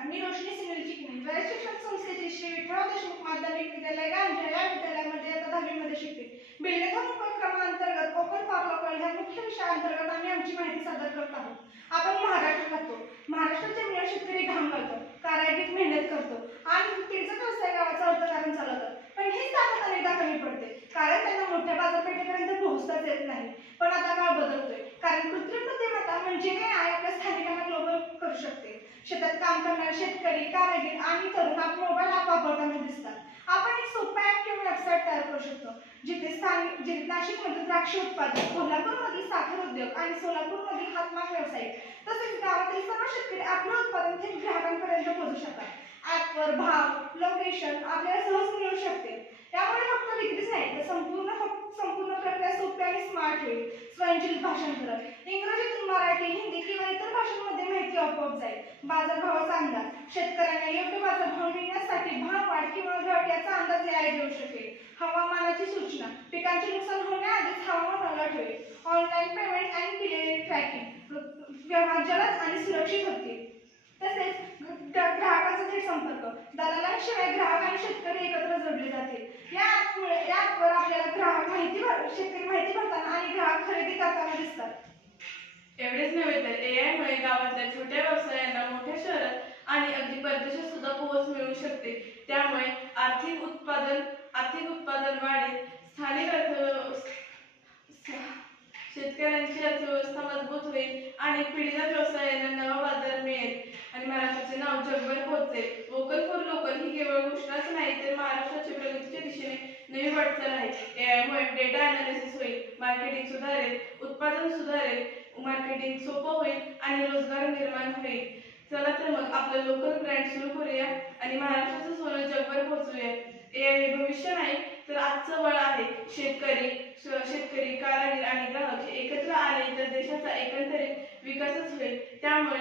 नमस्कार, मी रोशनी सुनील चिकणे, रयत शिक्षण संस्थेचे श्री विठ्ठल देशमुख माध्यमिक विद्यालय गांजा या विद्यालयामध्ये आता 10वी मध्ये शिकते. बिल्डेधन उपक्रमांतर्गत ओपन फॉर लोकल ह्या मुख्य विषयाअंतर्गत आम्ही आमची माहिती सादर करत आहोत. आपण महाराष्ट्रात राहतो. महाराष्ट्राचे मिळून शेतकरी घाम घालतो, कारागीर मेहनत करतो आणि पिढीचा व्यवसाय गावाचा अर्थकारण चालवतात. पण हीच ताकद अनेकदा कमी पडते, कारण त्यांना मोठ्या बाजारपेठेपर्यंत पोहोचताच येत नाही. पण आता काळ बदलतोय, कारण कृत्रिम बुद्धिमत्ता म्हणजे काय आपल्या स्थानिकांना ग्लोबल करू शकते. शेतात काम करणारे शेतकरी, कारागीर आणि तरुण आपला मोबाईल ॲप वापरताना दिसतात. आपण एक सोपा ॲप किंवा वेबसाईट तयार करू शकतो, जिथे नाशिकमधील द्राक्ष उत्पादन, कोल्हापूरमधील साखर उद्योग आणि सोलापूरमधील हातमाग व्यावसायिक तसेच गावातील सर्व शेतकरी आपले उत्पादन थेट ग्राहकांपर्यंत पोहोचू शकतात. ॲपवर भाव, लोकेशन आपल्याला सहज मिळू शकते. त्यामुळे फक्त विक्रीच नाही, तर संपूर्ण प्रक्रिया सोपी आणि स्मार्ट होईल. स्वयंचलित भाषांतर, इंग्रजीतून मराठी, हिंदी किंवा इतर भाषांमध्ये माहिती आपोआप जाईल. बाजारभावाचा अंदाज, शेतकऱ्यांना योग्य बाजारभाव मिळण्यासाठी भाव वाढ किंवा घट याचा अंदाज AI देऊ शकेल. हवामानाची सूचना, पिकांचे नुकसान होण्याआधीच हवामान अलर्ट होईल. ऑनलाईन पेमेंट आणि केलेली ट्रॅकिंग, व्यवहार जलद आणि सुरक्षित होतील. तसेच ग्राहकांचा थेट संपर्क, दलालांशिवाय ग्राहक आणि शेतकरी एकत्र जोडले जातील. या ॲपवर आपल्याला शेतकरी माहिती भरताना आणि ग्राहक खरेदी करताना दिसतात. एवढेच नव्हे तर AI मुळे गावातल्या छोट्या व्यवसायांना मोठ्या शहरात आणि अगदी परदेशात सुद्धा पोहोच मिळू शकते. त्यामुळे आर्थिक उत्पादन वाढेल, शेतकऱ्यांची अर्थव्यवस्था मजबूत होईल आणि पिढीजात व्यवसायांना नवा बाजार मिळेल आणि महाराष्ट्राचे नाव जगभर पोहोचेल. वोकल फॉर लोकल ही केवळ घोषणाच नाही, तर महाराष्ट्राच्या प्रगतीच्या दिशेने नवी वाटचाल आहे. AI मुळे डेटा अनालिसिस होईल, मार्केटिंग सुधारेल, उत्पादन सुधारेल, मार्केटिंग सोपं होईल आणि रोजगार निर्माण होईल. चला तर मग आपलं लोकल ब्रँड सुरू करूया आणि महाराष्ट्राचं सोनं जगभर पोहोचूया. AI हे भविष्य नाही, तर आजचं बळ आहे. शेतकरी, कारागीर आणि ग्राहक हे एकत्र आले तर देशाचा एकंदरीत विकासच होईल. त्यामुळे